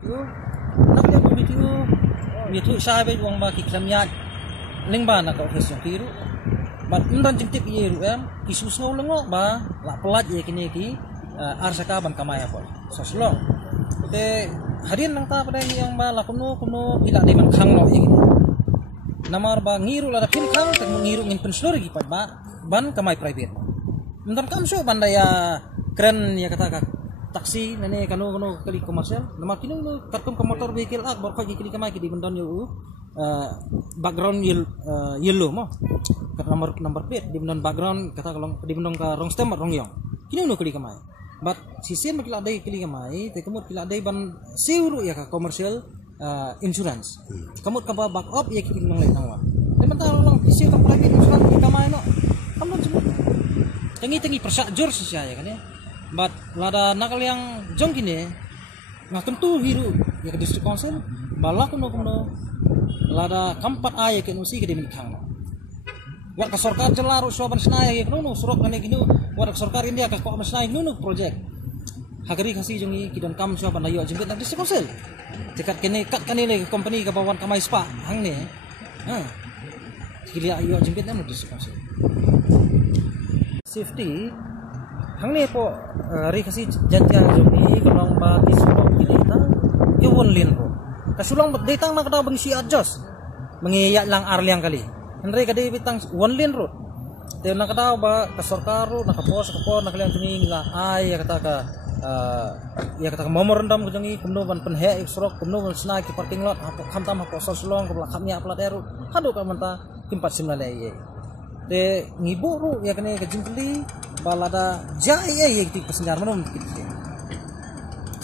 Nak yang begitu, itu sahabat uang baki kesamnya, lengba nak office yang kiru. Bat undan jentip iru kisus ngau lengo ba la pelat ye kini ki arsaka ban kamaya pol. Soslo. Te hadian nang ta pada yang ba la kuno bila de man khang lo ye. Namar ba ngiru la kin khang te ngiru ngin penslor gi pat ba ban kamai private. Undan kam so bandaya keren ya kata taksi nene kanu kali komersial. Nama kini no katum ke motor vehicle ak bar kali kamai ki di bendan yo background yellow mo number plate di bendan background kata kalau di bendan ka rong stem rong yong kini no kali kamai but sisen makila dai kali kamai te kemut kila dai ban siuru ya ka commercial insurance kemut ka back up ya kini nang lain tawa te mata lang siu ka private insurance kali kamai no kamu sebut tengi persak jor sia ya kan ya but lada nakal yang jong kini ngakem tu hiru ya ke district council balak kuno lada kampat ayah ke nusi ke di mikhang. Wak ka sarkar jelaru soban senaya ke nuno surok kane ginu wak sarkar India ka kok senaya nuno project. Hagari kasi jongi kidon kam soban ayo jengket nak district council. Dekat kene kat kane le company ka bawan kamai spa hang ne. Kili ayo jengket nak district council. Safety hang ne po ri kasi jantian jongi kalong ba district kili ta yewon lin po. Kasulang datang nak kada bangsi adjust mengiyak lang arliang kali andre kada bitang one lane road te nak kada ba ka sarkaro nak pos nak liang tungi la ay kata ka momorandam ko jangi kumno ban penhe isrok kumno ban snai ki parking lot khamtam ko soslong ko khamnya plat eru hadu ka manta timpat simla ye te ngibu ru ya kene ka jimpli balada jai ye ti pasenjar manom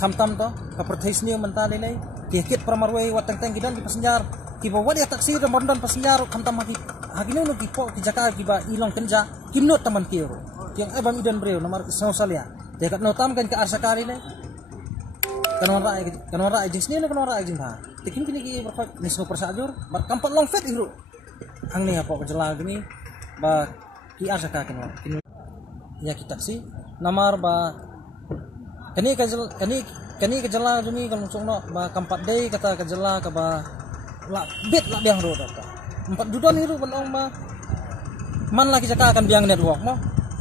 khamtam to ka perthaisni manta lelai kikit pramarway watang tang gidan di pasenjar kiba wadi taksi da mondan pasenjar khamtam hagi hagino no kipo ki jaka kiba ilong kenja kimno taman kiro yang abam idan breu nomor sausalia dekat notam kan ke arsakari ne kanora ejing sini kanora ejing ha tikim kini ki berfak nisbo persajur bar kampat long fet iru ang ne apa kejela gini ba ki arsaka kini ya ki taksi namar ba kani kejela juni kalau sungno ba kampat dei kata kejela ka ba la bet la biang ro ta 4 juta hiru benong ba man lagi jaka akan biang network mo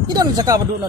idang jaka badu